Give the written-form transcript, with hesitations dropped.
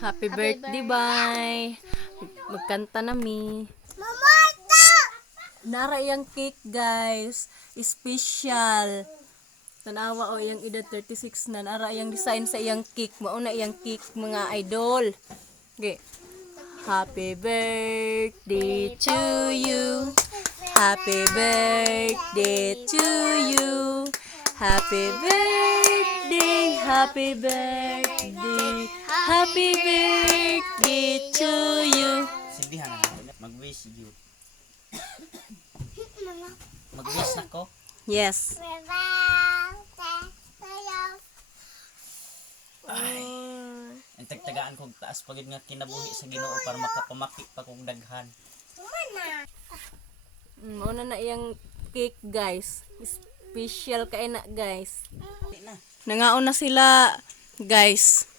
Happy birthday, bye. Magkanta na mi. Nara yung cake, guys. Special. Tanawa o yung edad 36 na. Nara yung design sa iyang cake. Mauna iyang cake, mga idol. Okay. Happy birthday to you. Happy birthday to you. Happy birthday, happy birthday, happy birthday to you. Silbihan na natin. Mag-wish you. Mag-wish na ko. Yes. Ang tagtagaan kong taas pagid nga kinabuhi sa Ginoo para makapamaki pa kong daghan. Mauna na iyang cake, guys. Special kay na, guys. Nangaon na sila, guys.